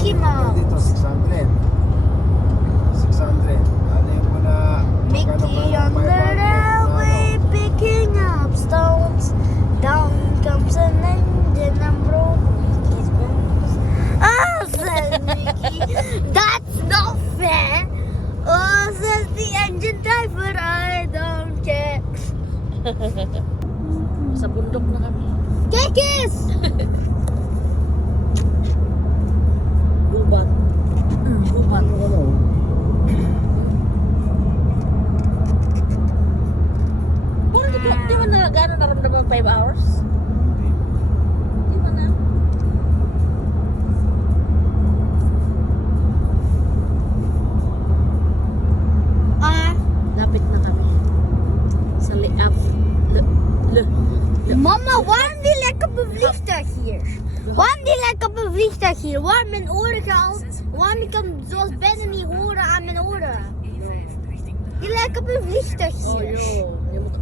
Mickey Mouse. Dito, 600. 600. Ano yung muna... Mickey on the railway picking up stones. Down comes an engine and broke Mickey's bones. Oh, says Mickey, that's not fair. Oh, says the engine driver, I don't care. Sa bundok na kami. Kekis! Gubat. Gubat. Puro di ba na gano'n naramdaman 5 hours? Di ba na? Lapit na kami. Sa liaf. Mama, waarom wil ik op een vliegtuig hier? Waarom wil ik op een vliegtuig hier? Waarom mijn oren gaan? Waarom ik hem zoals bijna niet horen aan mijn oren? Die lijkt op een vliegtuig Oh, hier. joh. Je moet...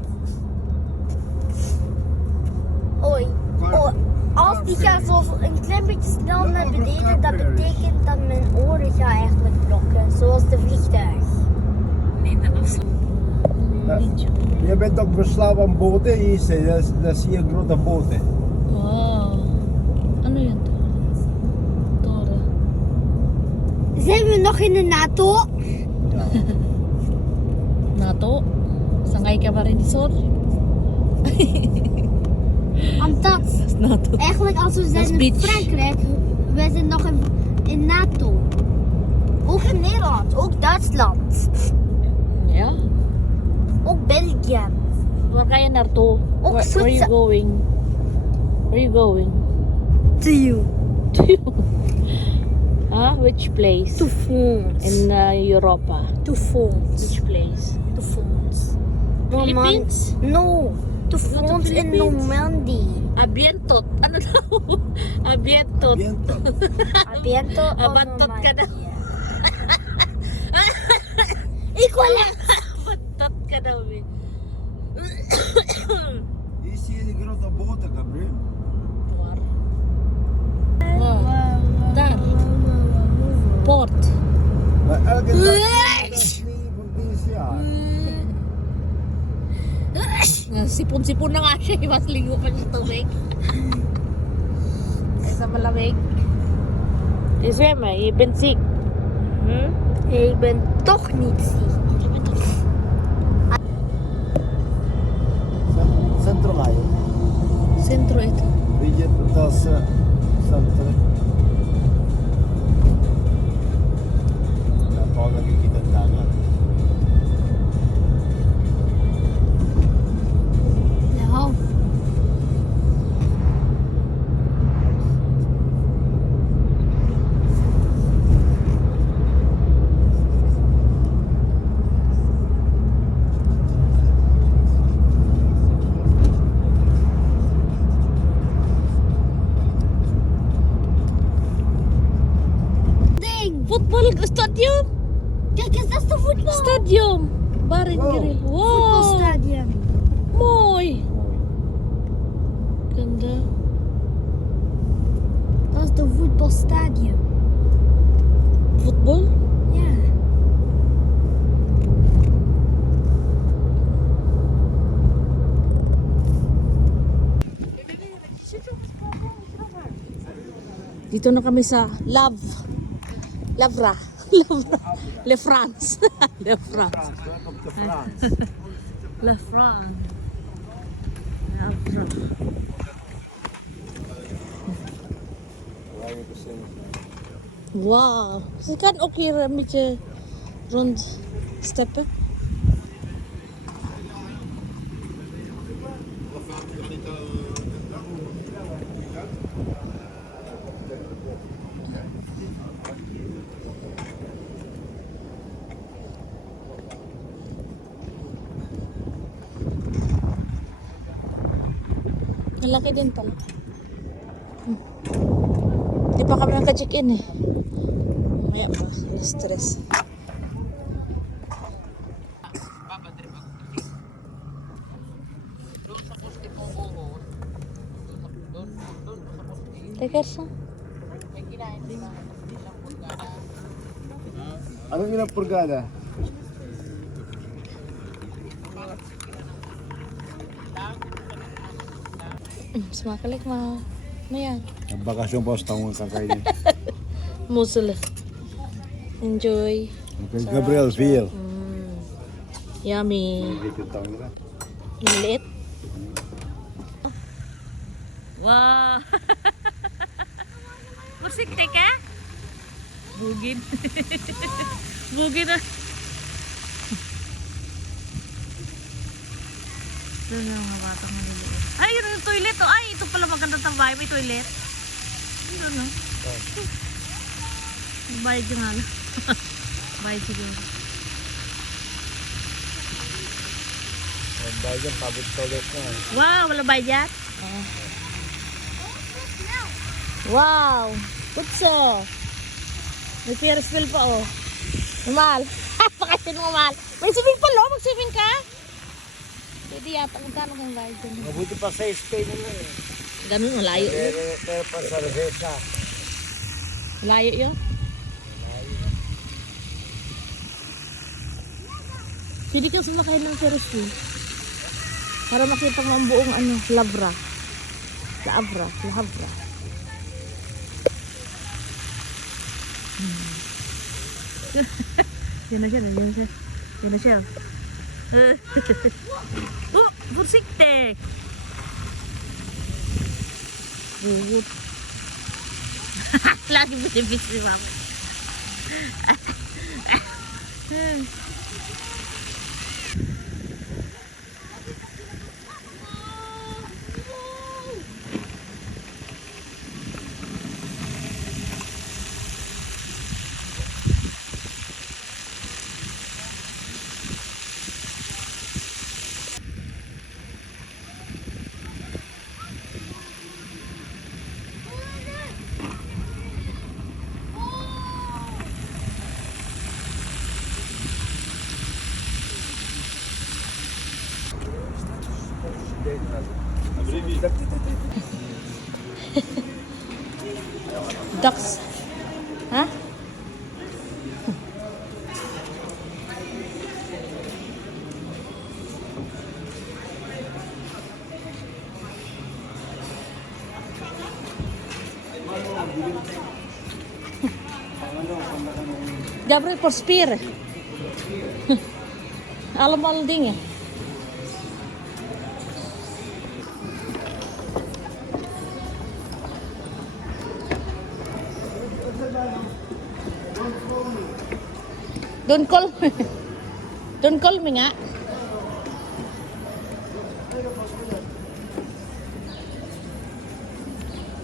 Oei. Oh, als die gaat zo een klein beetje snel naar beneden, dat betekent dat mijn oren gaan eigenlijk blokken. Zoals de vliegtuig. Nee, de afstand. Je bent ook verslaafd aan boten, Ise. Dat zie je grote boten. Wow. Ano yun to? Toren. Zijn we nog in de NATO? NATO? Sangay ka ba rin di Sor? Want dat, NATO. eigenlijk als we Dat is zijn in beach. Frankrijk, wij zijn nog in NATO. Ook in Nederland, ook Duitsland, Ja? ook België. Waar ga je naartoe? Ook Where you Zwitser- going? Where you going? To you. Huh? Which place? To France. In Europa. To France. Which place? To France. Philippines? No. To Go to France in Philippines. Normandy. Abientot. Ano daw? Abientot. Viento. Abiento o Abantot ka daw. Ik wil hem. Abantot ka daw eh. Hier zie je die grote boten, Gabriel. Waar? Waar? Daar. Port. Maar elke dag is niet voor dit jaar. Sipon-sipon na nga siya. Mas ligo pa siya sa tubig. Ay sa malamig. Je zwemmen, je bent ziek. Hm? Ik ben toch niet ziek. Centro nga yun. Sentro ito. Rigid, tapos centro. Wala pa ako nakikita ng dagat. Ja. Ding! Football stadium. Kijk eens, dat is de voetbal. Stadium. Barin Wow. Grill. Wow. Voetbalstadion. Mooi. Ganda. Dat is de voetbalstadion. Football? Ja. Dito na kami sa Lavra. Le France. Le France. Welcome to France. Le France. Lavra. Wow. Je kan ook hier een beetje rondsteppen. Malaki din pala. Di pa kami naka-check-in eh. Maya pa, stress. Teka, saan? Anong ilang purgada? Smakalik ma. Maya. Bakasyon pa sa taong kakainin. Musul. Enjoy. Okay, Gabriel, feel. Yummy. Lilit. Wow. Musik ka? Bugid. Bugid na. Doon yung mga batang maliliit. Ay, yun yung toilet. Oh. Ay, ito pala maganda ng bahay. May toilet. Doon, no? Bayad yung ano. Bayad siguro. Bayad yung public toilet na. Wow, wala bayad? Wow, putso. May Ferris wheel pa, oh. Normal. Pakasin mo, mahal. May swimming pool, oh. Mag-swimming ka? Pwede yata. Magkano kang bayad dyan? Mabuti pa sa stay nila eh. Ganun, malayo yun. Pero pa sa Rebesa. Malayo yun. Pwede ka sumakay ng Ferris wheel. Para makita mo ang buong ano, Labra. Labra. Yun na siya. Oh, bursiktek. Bugut. Lagi bisibis si mama. Ducks. Hah? Gabriel Porspir. Alam-alam din eh. Don't call me. Don't call me nga.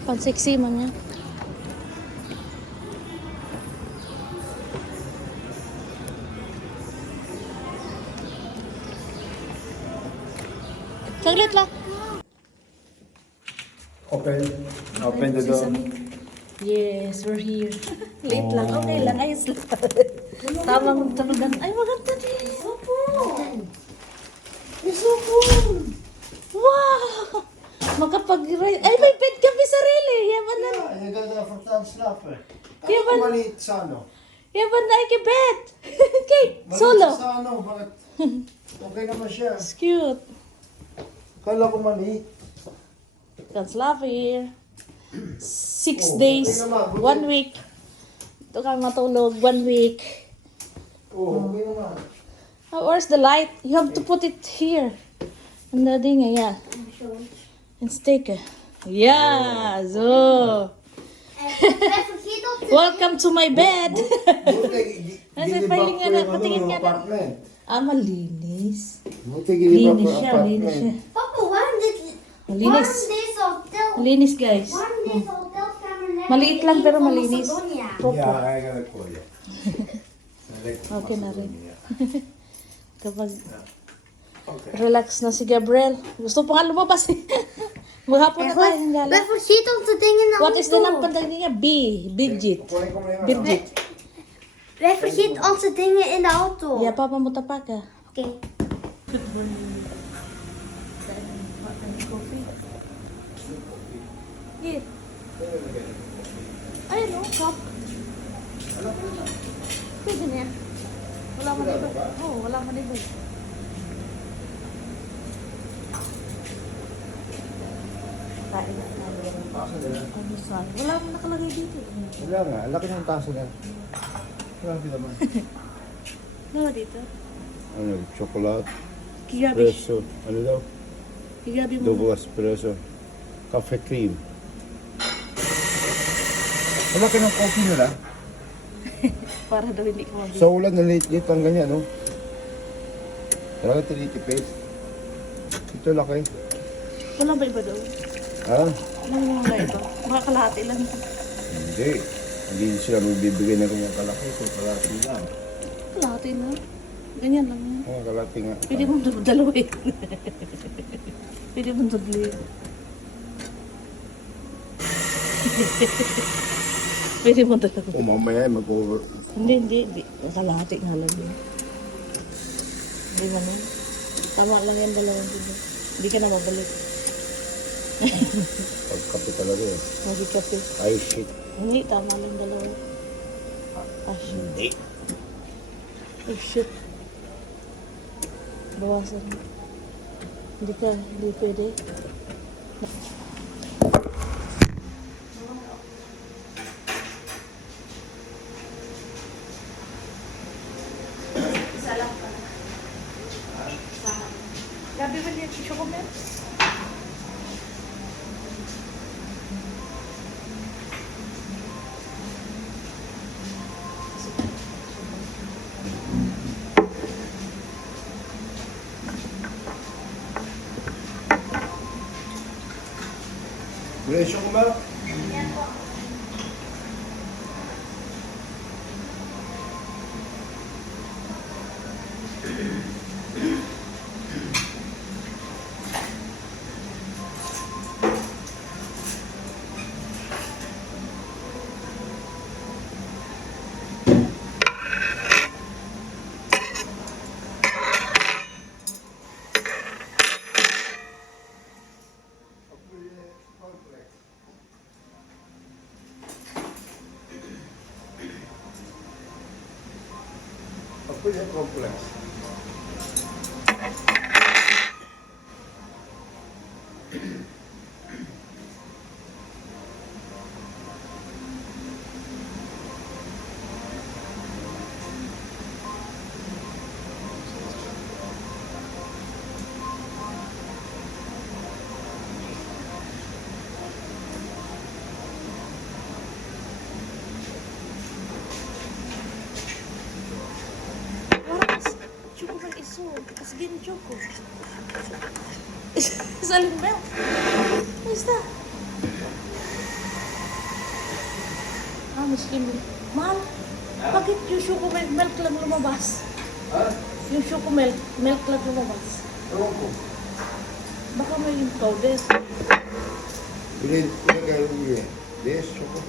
Pan-sexy man niya. Saglit lang. Open the door. Yes, we're here. Late lang. Okay lang. Ayos lang. Tamang tulugan. Ay, maganda din. Wow! Makapag-ride. Ay, may bed kami sarili. Yaman na. Jag hade fått anslapp. Ja, men- Maliit sa ano? Yaman na ikke bed. Okay, solo. Maliit sa ano? Bakit? Okay naman siya. It's cute. Kala ko maliit. That's lovely. 6 Oh, days. okay naman. 1 week. Ito kami matulog. 1 week. Okay naman. Oh, where's the light? You have to put it here. And the thing, yeah. And stick. Yeah, so. Welcome to my bed. Nasa filing nga na, patingin nga na. Ah, malinis. Buti gilipat Linis ko siya, apartment. linis siya. Papa, one Malinis. day so still. Malinis, guys. One day so still camera. Maliit lang pero malinis. Popo. Ja, jag kan få det. Okay na rin. Kapag relax na si Gabriel. Gusto pa nga lumabas eh. Maghapon na tayo. ang gala. Varför sitter inte dingen What is the name pantay niya? Bidget. Bidget. Varför sitter inte dingen in the auto? Ya, papa mo tapaka. Okej. Good morning. Here. Ayun o, cup. Pwede na yan. Wala man iba. Oo, wala man iba. Kain na namin. Almusal. Wala man nakalagay dito. Wala nga, ang laki ng taso na. Grabe naman. Ano dito? Ano, chocolate, Kigabi. espresso, ano daw? Kigabi mo. Double espresso, cafe cream. Ang laki ng coffee nila. Para daw hindi ka mabili. Sa ulan na late pang ganyan, no? Talaga tinitipid. Ito laki. Wala ba iba daw? Ha? Ano wala iba? Baka kalahati lang. Hindi. Hindi sila magbibigay na ganyan kalaki. So, kalaki lang. Kalahati lang. Ganyan lang yan. Oo, kalaki nga. Pwede mong dalawin. Pwede mong doble. Pwede mong dalawin. O mamaya mag-over. Hindi. Kalahati nga lang yun. Hindi man nun. Tama lang yan, dalawang kilo. Hindi ka na mabalik. Pagkape talaga eh. Magikape. Ay, shit. Hindi, tama lang dalawa. Ah, shit. Hindi. Oh, shit. Bawasan. Hindi pwede. Isa lang pa. Gabi ba niya chocolate? Presyo ko ba? Ako yung complex. Choco ng iso. Kasi gini choco. Saling milk. Basta. Miskin mo. Mahal. Bakit yung choco milk lang lumabas? Ha? Yung choco milk lang lumabas. Ewan ko. Baka may powder. Bilhin kayo yun. Yes, choco.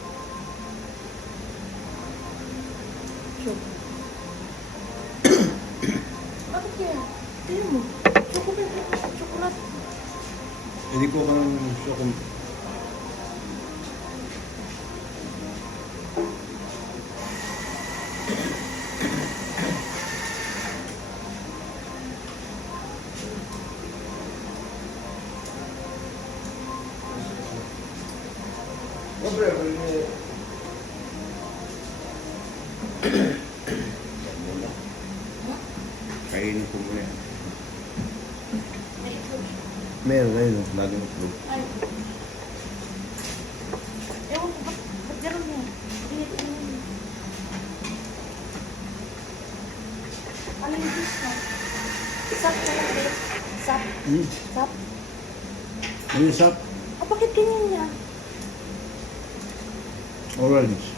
Choco. Bakit kaya? Tingnan mo. Choco milk lang. Chocolate. Hindi ko kang choco. Siyempre, kainin ko muna. Meron, ayun. Laging itlog. Ay. Ewan ko, ba't gano'n yan? Tingnan. Ano yung juice mo? Sap na lang eh. Sap. Sap. Ano yung sap? Ah, bakit ganyan niya? Orange.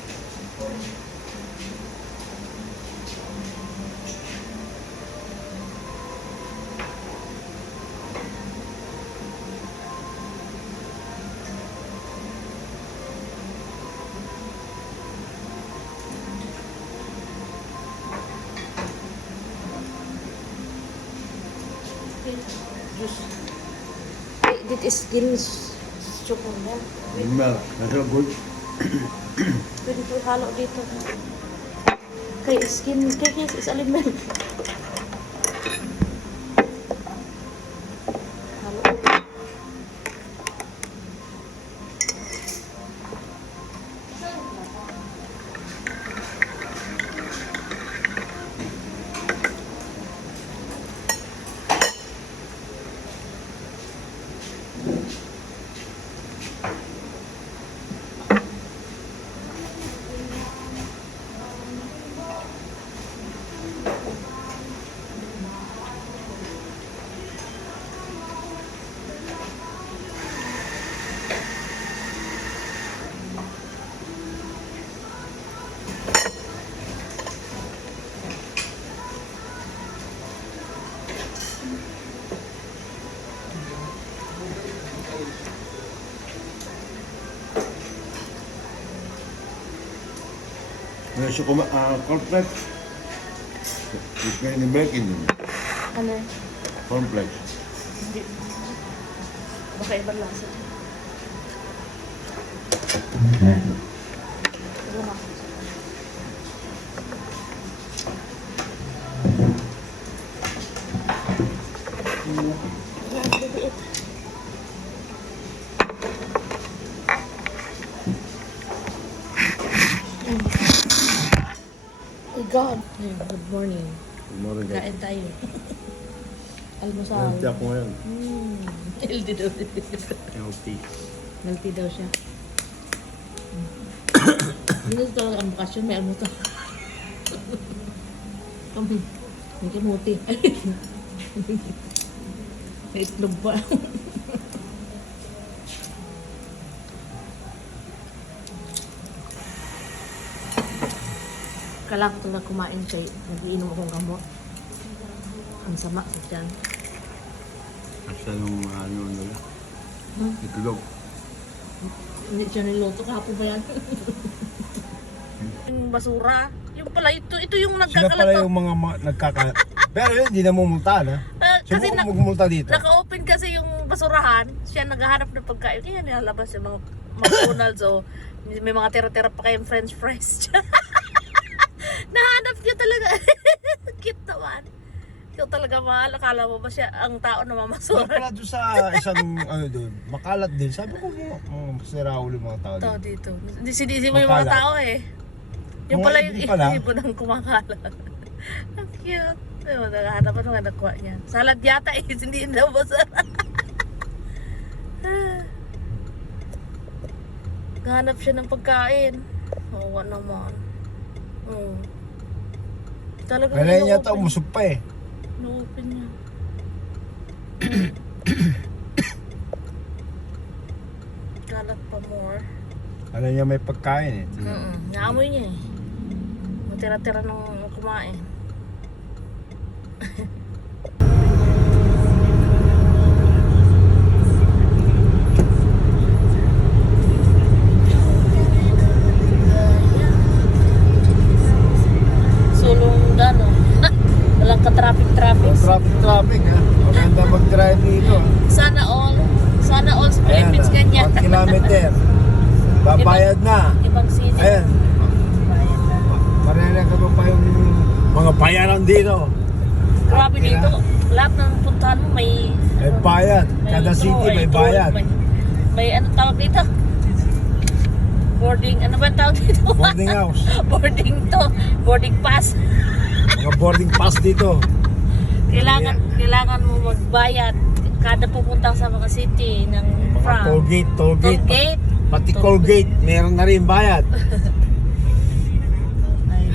Juice. Dit is Guinness chocolate. Milk. Nasa good. Pwede po halo dito. Kay skin cake is alin milk. Halo. Ano siya complex? Gusto ni Becky yun. Ano? Complex. Hindi. Baka ibang lasa. Ito na. Oh God. Good morning. Good morning, guys. Kain tayo. Almusal. Healthy ako ngayon. Healthy daw. Healthy. Healthy daw siya. Hindi talaga ang bakasyon, may almusal. May kamuti. May itlog pa. Kailangan ko talaga kumain kay nag-iinom akong gamot. Ang sama sa tiyan. Asa yung ano nila? Itlog. Hindi siya niloto. Kahapon ba yan? Yung basura. Yung pala, ito yung Sila nagkakalat. pala yung mga nagkakalat. Pero yun, hindi na mumulta na. Kasi Subukan magmulta dito. naka-open kasi yung basurahan. Siya naghahanap ng pagkain. Kaya nilalabas yung mga McDonald's o may mga tira-tira pa kayong french fries. Nahanap niya talaga. Cute naman. Ikaw talaga mahal. Akala mo ba siya ang tao na Wala mamasura? pala doon sa isang ano doon, makalat din. Sabi ko masira ulo mga tao Tao din. dito. Sinisi mo yung mga Makalat. tao eh. Yung Mga pala ibon yung pala. ibon ang kumakalat. Ang cute. Ayun, naghahanap ano nga nakuha niya. Salad yata eh. Hindi na masarap. Naghahanap siya ng pagkain. Oo naman. Talaga Kaya yata umusog pa eh. No-open niya. Kalat pa more. Alam niya may pagkain eh. Naamoy niya eh. Matira-tira nung kumain. Sulong gano. Walang ka-traffic-traffic. Traffic ha. Maganda mag-drive dito. Sana all sa Ayan Philippines na, ganyan. 1 kilometer. Babayad na. Ibang city. Ayan. Bayad na. Maririnig ka pa yung mga bayaran dito. Grabe dito. Lahat ng puntahan mo may May bayad. Kada tour, city may tour, bayad. May ano tawag dito? Boarding, ano ba tawag dito? Boarding house. Boarding pass. Mga boarding pass dito. Kailangan mo magbayad kada pupunta sa mga city ng Mga toll gate. Tollgate. Pati Colgate, meron na rin bayad. Ay,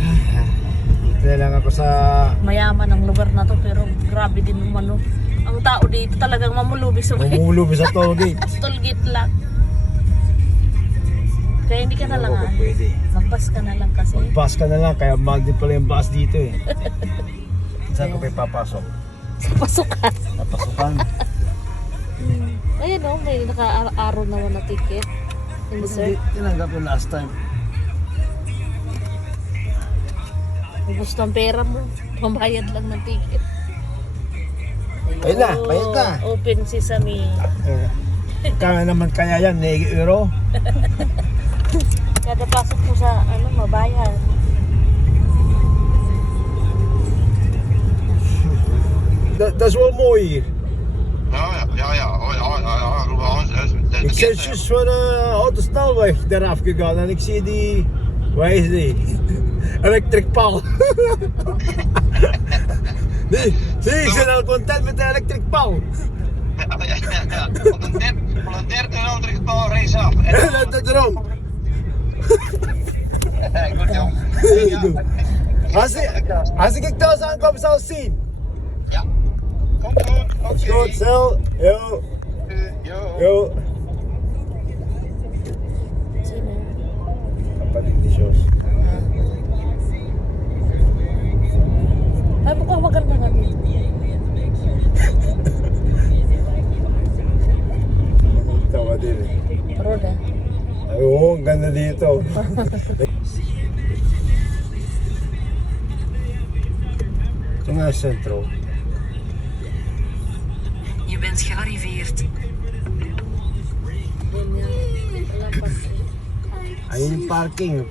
Dito na lang ako sa... mayaman ang lugar na to pero grabe din naman no. Ang tao dito talagang mamulubi sa Mamulubi sa toll gate. Tollgate lang. Kaya hindi ka na lang Ako, pwede. Mag-bus ka na lang kasi. Bus ka na lang, kaya mahal din pala yung bus dito eh. Saan ko pa ipapasok? Sa pasukan. Napasukan. Ayun o, may naka-araw naman na ticket. Insert. Tinanggap ko last time. Gusto ang pera mo. Pambayad lang ng ticket. Ayun na, bayad na. Open sesame. Kaya naman kaya yan, €9. Kada pasok mo sa mabayad. mooi. Ja. Oh, Ik zit juist van de autosnelweg eraf gegaan en ik zie die, waar is die? Electric paal. Nee, zie, ik ben al content met de electric paal. Ja. Van een derde andere gebouw race af. Dat is erom. Goed jong. Als ik thuis aankom, zal je zien. Ja. Komt goed. Is goed, Sel. Yo. Yo. Kapatid ni Jos. Ay, mukhang maganda nga dito. Tawa din eh. Roda. Ay, oo, ang ganda dito. Ito nga ang sentro. Je bent gearriveerd. Ayun yung parking.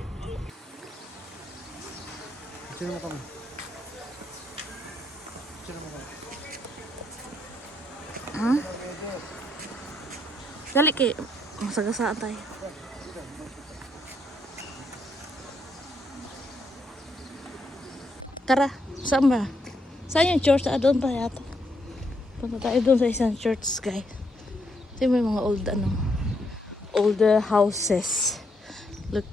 Dali kay masagasaan tayo. Tara, saan ba? Saan yung church? Doon pa yata. Punta tayo doon sa isang church, guys. Kasi may mga old houses. Look.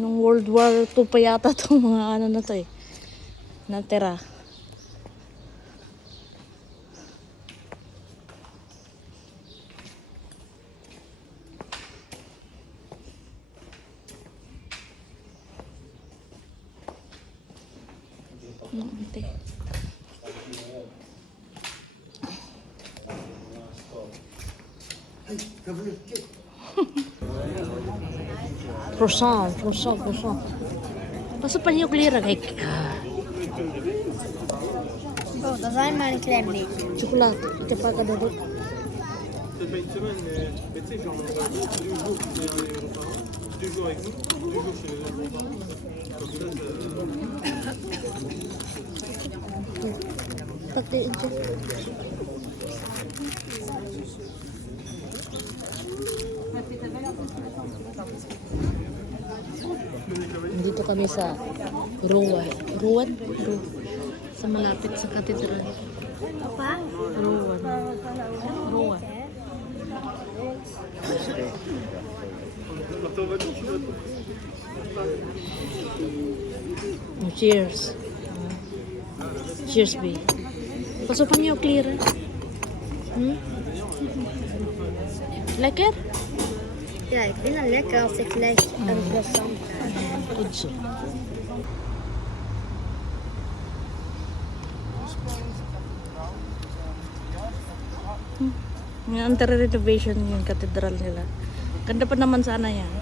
Nung World War II pa yata itong mga ano na to eh. Natira. Ante. Croissant. Pasok pa niyo klira kay Oh, dat zijn maar een klein beetje. chocolate. Ito pa ka doon. Pati ito. Dito kami sa Ruwan? Sa malapit sa katedral. Papa? Ruwan. Cheers. Cheers, B. Pasukan niyo, clear. Lekker? Ja, ik vind het lekker als ik lijst een croissant krijg. Goed zo. Yung under-renovation yung katedral nila. Ganda pa naman sana yan.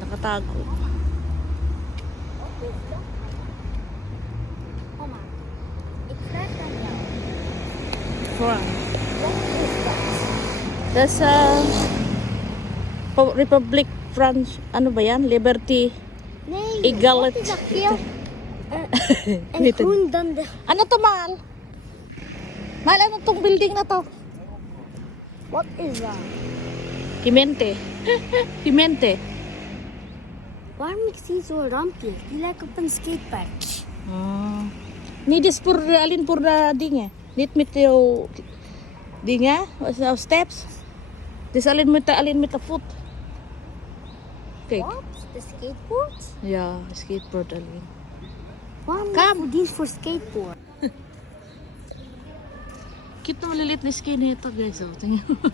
Nakatago. Mama, ik vraag aan jou. Wow. Wat is dat? That's Republic France, ano ba yan? Liberty. Nee, Egalit. wat is dat geel? En Weet het. groen dan de... Ano to, Mahal? Mahal, ano tong building na to? Wat is dat? Kimente. Kimente. Waarom ik zie zo'n rampje? Die lijkt op een skatepark. Niet is voor alin voor de dingen. Niet met jouw dingen, jouw steps. Dus alin met de voet. Kijk. Wat? De skateboard? Ja, skateboard alin. Waarom Kam. moet dienst voor skateboard? Cute na maliliit na skin nito, guys. Oh, tingnan mo.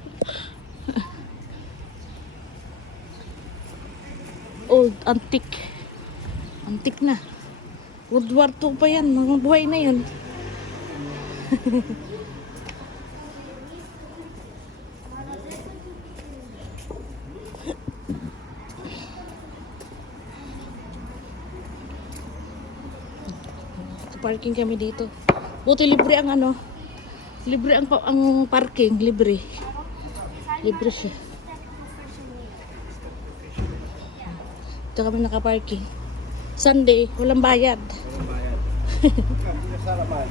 Old, antique. Antique na. World War II pa yan. Mga buhay na yun. Parking kami dito. Buti libre ang ano. Libre ang parking, libre. Libre siya. Ito kami nakaparking. Sunday, walang bayad. Salamat.